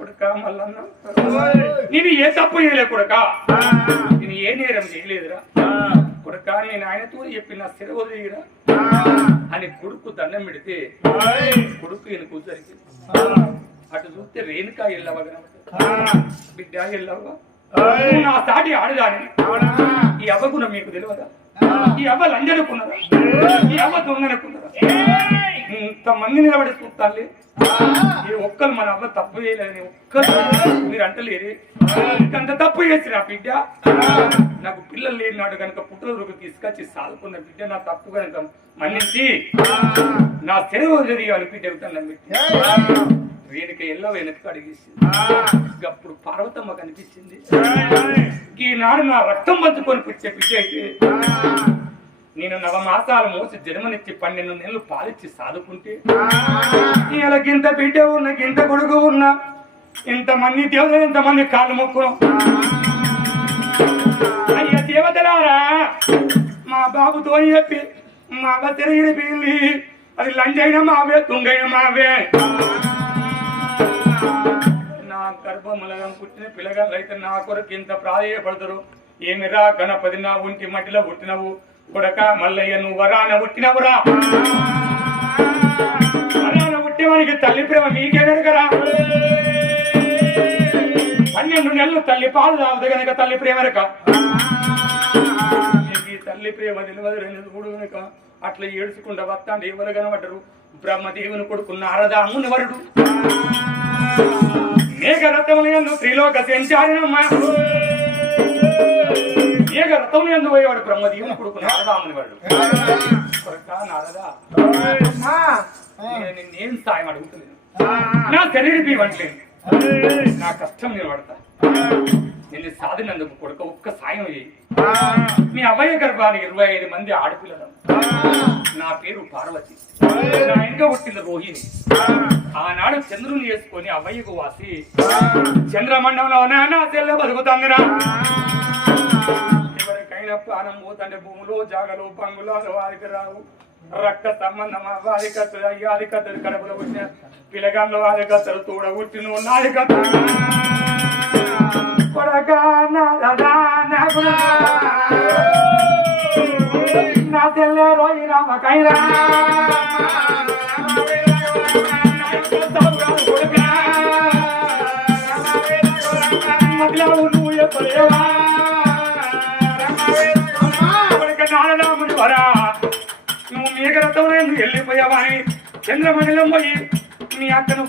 కొడుక మల్లన్న నేను ఏ తప్పు చేయలే కొడుక, నేను ఏ నేరం చేయలేదురా కొడుక. నేను ఆయనతో చెప్పిన సెలవు తీయరా అని కొడుకు దండం పెడితే కొడుకు ఈయన కూర్చొని అటు చూస్తే రేణుకా ఎల్లవ బిడ్డ ఎల్లవ నా సాటి ఆడదాని. ఈ అవ్వగుణం మీకు తెలియదా? ఈ అవ్వ లంజనుకున్నదా? ఈ అవ్వ దొంగనుకున్నదా? ఇంతమంది నిలబడి చూస్తాను ఒక్కరు మన అవ్వ తప్పు చేయలేదని ఒక్కరు మీరు అంటలేరు. అంత తప్పు చేసిన బిడ్డ నాకు పిల్లలు లేనినాడు కనుక పుట్టినరోజు తీసుకొచ్చి సాదుకున్న బిడ్డ నా తప్పు కనుక మన్నించి నా సెలవు జరిగాను బిడ్డ దండం పెట్టి వెనుక ఎల్లో వెనక్కి అడిగేసింది. అప్పుడు పార్వతమ్మ కనిపించింది. ఈనాడు నా రక్తం పంచుకొని పుచ్చే బిడ్డ అయితే నేను 9 మాసాలు మోసి జన్మనిచ్చి 12 నెలలు పాలిచ్చి సాదుకుంటే ఇలా గింత బిడ్డ ఉన్న గింత కొడుకు ఉన్న ఇంతమంది దేవతలు ఇంతమంది కాళ్ళు మొక్కును. అయ్య దేవతలారా మా బాబుతో చెప్పి మా అవ్వ తిరిగి పిల్లి అది లంజైన మావే తుంగైన మావే. నా గర్భములగా పుట్టిన పిల్లగాళ్ళు అయితే నా కొరకు ఇంత ప్రాధేయపడతారు. ఏమిరా గణపతి నా ఒంటి మట్టిలో పుట్టినవు కొడక మల్లయ్య నువ్వు వరాన పుట్టినవురా. వరాన పుట్టేవానికి తల్లి ప్రేమ మీకే వెనకరా. 12 నెలలు తల్లి పాలు తాగుతుంది కనుక తల్లి ప్రేమ వెనక ఈ తల్లి ప్రేమ తెలియదు చూడు కనుక అట్లా ఏడ్చుకుంటా వస్తాండి ఎవరు కనబడ్డరు. బ్రహ్మదేవుని కొడుకు నారదాముని వరుడు మేఘరథములందు త్రిలోక సంచారినమ్మా. మేఘరథం ఎందు పోయేవాడు బ్రహ్మదేవుని కొడుకు నారదాముని వరుడు. నారదా నేను సాయం అడుగుతున్నాను. నా శరీరం ఇవ్వట్లేదు, నా కష్టం నేను పడతా. నేను సాధినందుకు కొడుక ఒక్క సాయం చేయి. మీ అవ్వయ్య గర్భానికి 25 మంది ఆడపిల్లలు. నా పేరు పార్వతి, నా ఇంట్లో పుట్టింది రోహిణి. ఆనాడు చంద్రుని వేసుకొని అవ్వయ్యకు వాసి చంద్రమండలంలో నా చెల్లె బతుకుతాందిరా. ఎవరికైనా ప్రాణం పోతంటే భూములో జాగలు పంగులాలు వారికి రావు. రక్త సంబంధం వారి కత్తలు అయ్యాది కత్తలు కడుపులో పుట్టిన పిల్లగాళ్ళు వారి కత్తలు తోడ పుట్టిన నాది కత్తలు నా తెల్లే రోజు రామకైరా నువ్వు ఎప్పుడేవా నారదాముని వరా నువ్వు మేఘరథం వెళ్ళిపోయావా అని చంద్రమండలం పోయి మీ అక్కను